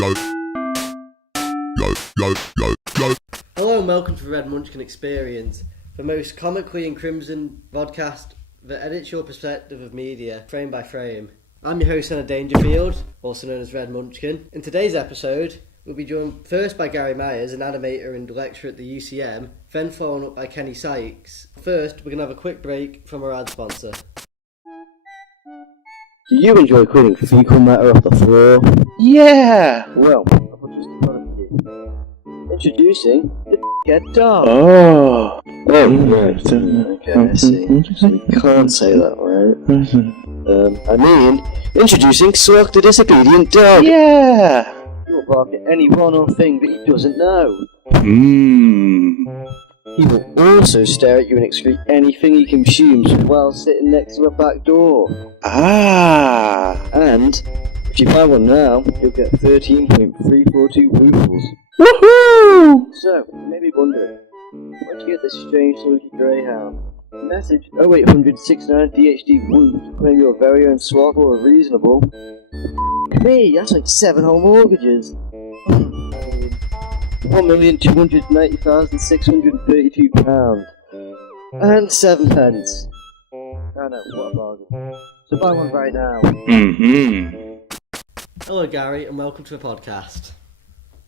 Hello and welcome to the Red Munchkin Experience, the most comically and crimson podcast that edits your perspective of media frame by frame. I'm your host Anna Dangerfield, also known as Red Munchkin. In today's episode, we'll be joined first by Gary Myers, an animator and lecturer at the UCM, then followed up by Kenny Sykes. First, we're going to have a quick break from our ad sponsor. Do you enjoy cleaning fecal matter off the floor? Yeah! Well, I've got just a product for you. Introducing the Get Dog. Oh! Right. Okay, I see. So we can't say that, right? Introducing Slark the Disobedient Dog. Yeah! He will bark at anyone or thing that he doesn't know. He will also stare at you and excrete anything he consumes while sitting next to a back door. Ah! And, if you buy one now, you'll get 13.342 woofles. Woohoo! So, you may be wondering, where'd you get this strange silky greyhound? Message 0800 69 DHD Woo to claim your very own swap or a reasonable. Me, that's like 7 whole mortgages. £1,290,632 and 7 pence. I know, what a bargain. So buy one right now. Hello Gary and welcome to the podcast.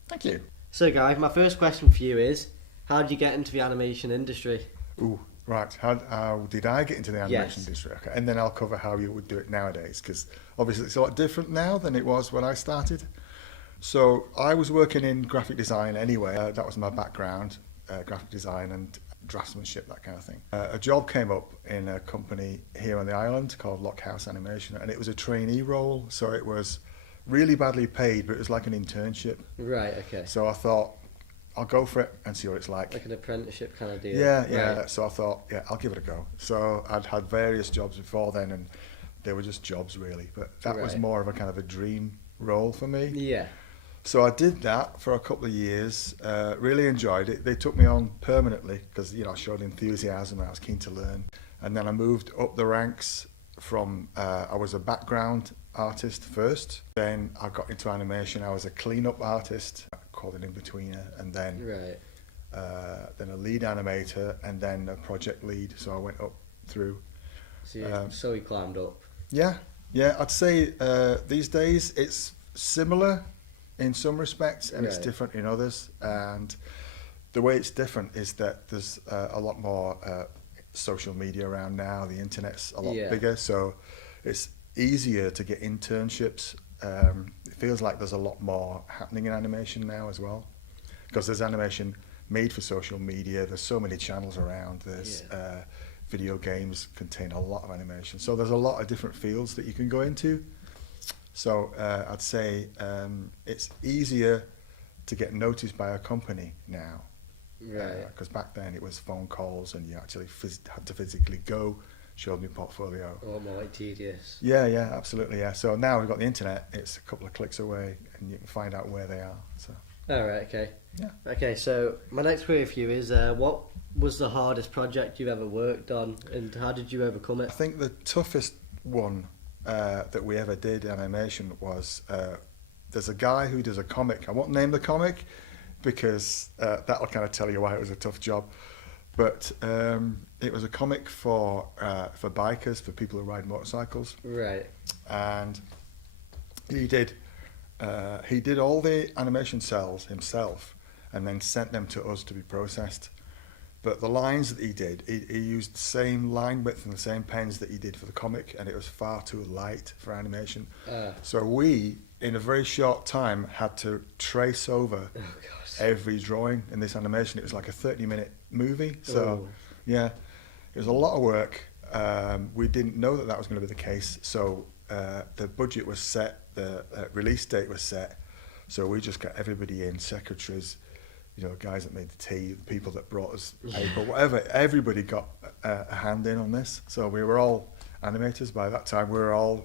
Thank you. So Gary, my first question for you is, how did you get into the animation industry? Ooh, right. How did I get into the animation Yes. industry? Okay. And then I'll cover how you would do it nowadays, because obviously it's a lot different now than it was when I started. So I was working in graphic design anyway. That was my background, graphic design and draftsmanship, that kind of thing. A job came up in a company here on the island called Lockhouse Animation, and it was a trainee role, so it was really badly paid, but it was like an internship. Right, okay. So I thought, I'll go for it and see what it's like. Like an apprenticeship kind of deal. Yeah. Right. So I thought, yeah, I'll give it a go. So I'd had various jobs before then, and they were just jobs really. But that was Right. more of a kind of a dream role for me. Yeah. So I did that for a couple of years. Really enjoyed it. They took me on permanently because I showed enthusiasm and I was keen to learn. And then I moved up the ranks from I was a background artist first. Then I got into animation. I was a cleanup artist, called an in-betweener, and then then a lead animator, and then a project lead. So I went up through. So you climbed up. Yeah. I'd say these days it's similar in some respects, and it's different in others. And the way it's different is that there's a lot more social media around now. The internet's a lot bigger, so it's easier to get internships. It feels like there's a lot more happening in animation now as well, because there's animation made for social media. There's so many channels around. There's video games contain a lot of animation, so there's a lot of different fields that you can go into. So I'd say it's easier to get noticed by a company now, because back then it was phone calls and you actually had to physically go, show them your portfolio. A lot more like tedious. Yeah, absolutely, yeah. So now we've got the internet, it's a couple of clicks away and you can find out where they are. So. Alright, okay. Yeah. Okay, so my next query for you is, what was the hardest project you've ever worked on and how did you overcome it? I think the toughest one that we ever did in animation was there's a guy who does a comic. I won't name the comic because that'll kind of tell you why it was a tough job. But it was a comic for bikers, for people who ride motorcycles. Right. And he did all the animation cells himself and then sent them to us to be processed. But the lines that he did, he used the same line width and the same pens that he did for the comic, and it was far too light for animation. So we, in a very short time, had to trace over every drawing in this animation. It was like a 30-minute movie. So, yeah, it was a lot of work. We didn't know that was going to be the case. So the budget was set, the release date was set. So we just got everybody in, secretaries, guys that made the tea, the people that brought us paper, whatever. Everybody got a hand in on this. So we were all animators by that time. We were all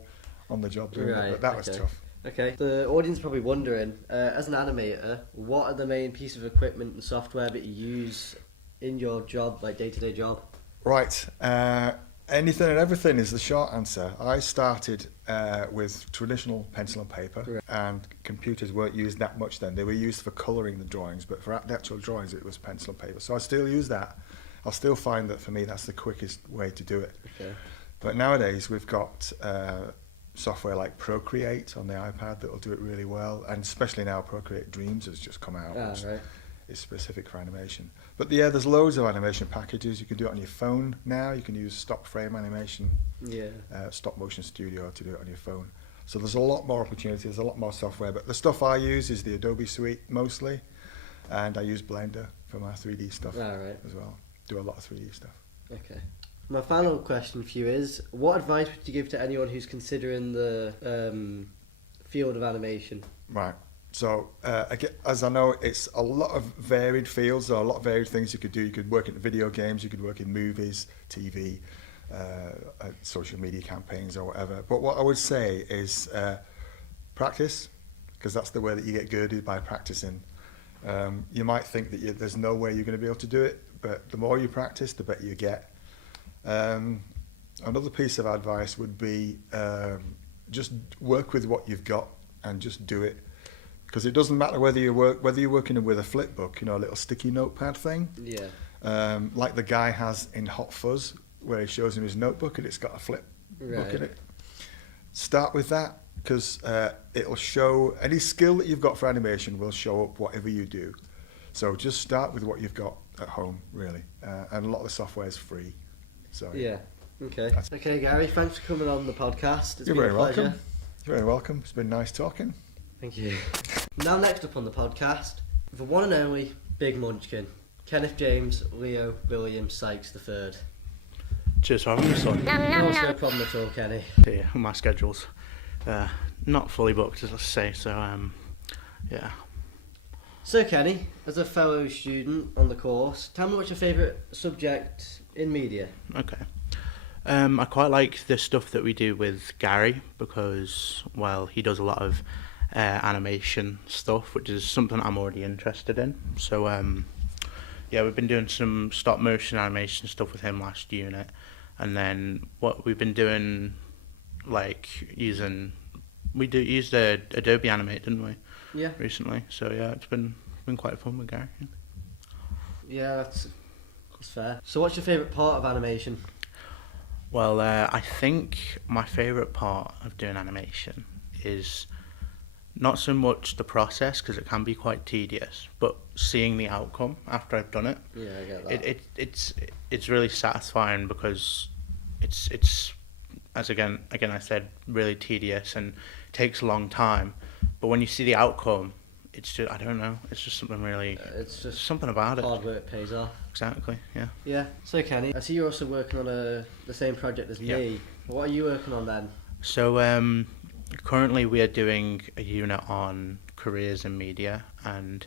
on the job doing it, but that was tough. Okay. The audience is probably wondering, as an animator, what are the main pieces of equipment and software that you use in your job, like day-to-day job? Right. Anything and everything is the short answer. I started with traditional pencil and paper, Right. and computers weren't used that much then. They were used for colouring the drawings, but for the actual drawings it was pencil and paper. So I still use that. I'll still find that for me that's the quickest way to do it. Okay. But nowadays we've got software like Procreate on the iPad that will do it really well, and especially now Procreate Dreams has just come out, which Right. is specific for animation. But yeah, there's loads of animation packages. You can do it on your phone now. You can use stop frame animation, Yeah. stop motion studio to do it on your phone. So there's a lot more opportunities, there's a lot more software. But the stuff I use is the Adobe Suite mostly, and I use Blender for my 3D stuff Right. as well. Do a lot of 3D stuff. Okay. My final question for you is, what advice would you give to anyone who's considering the field of animation? Right. So, again, as I know, it's a lot of varied fields. There are a lot of varied things you could do. You could work in video games, you could work in movies, TV, social media campaigns or whatever. But what I would say is practice, because that's the way that you get good, is by practicing. You might think that there's no way you're going to be able to do it, but the more you practice, the better you get. Another piece of advice would be just work with what you've got and just do it. Because it doesn't matter whether you're working with a flip book, a little sticky notepad thing, like the guy has in Hot Fuzz, where he shows him his notebook and it's got a flip book in it. Start with that, because it'll show any skill that you've got for animation will show up whatever you do. So just start with what you've got at home, really, and a lot of the software is free. So Yeah. Okay. Okay, Gary. Thanks for coming on the podcast. It's You're been very a pleasure. welcome. You're very welcome. It's been nice talking. Thank you. Now, next up on the podcast, the one and only Big Munchkin, Kenneth James Leo William Sykes III. Cheers for having me, son. No, it's no problem at all, Kenny. Yeah, my schedule's not fully booked, as I say, so yeah. So, Kenny, as a fellow student on the course, tell me what's your favourite subject in media? Okay. I quite like the stuff that we do with Gary because, well, he does a lot of animation stuff, which is something I'm already interested in. So, yeah, we've been doing some stop motion animation stuff with him last unit, and then what we've been doing, like used Adobe Animate, didn't we? Yeah. Recently. So yeah, it's been quite fun with Gary. Yeah, that's fair. So, what's your favourite part of animation? Well, I think my favourite part of doing animation is not so much the process, because it can be quite tedious, but seeing the outcome after I've done it. Yeah, I get that. It's really satisfying, because it's as again I said, really tedious and takes a long time, but when you see the outcome, it's just, I don't know, it's just something really, It's just something about it. hard work pays off. Exactly, yeah. Yeah. So, Kenny, I see you're also working on the same project as me. What are you working on then? So currently we are doing a unit on careers in media and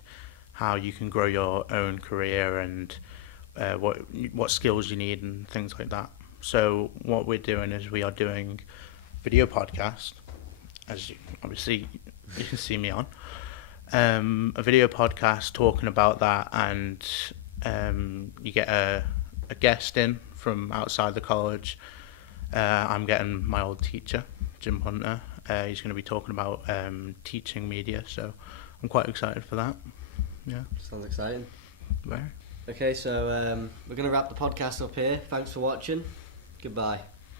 how you can grow your own career and what skills you need and things like that. So what we're doing is we are doing video podcast, as obviously you can see me on, a video podcast talking about that, and you get a guest in from outside the college. I'm getting my old teacher, Jim Hunter. He's going to be talking about teaching media, so I'm quite excited for that. Yeah. Sounds exciting. Very. Okay, so we're going to wrap the podcast up here. Thanks for watching. Goodbye.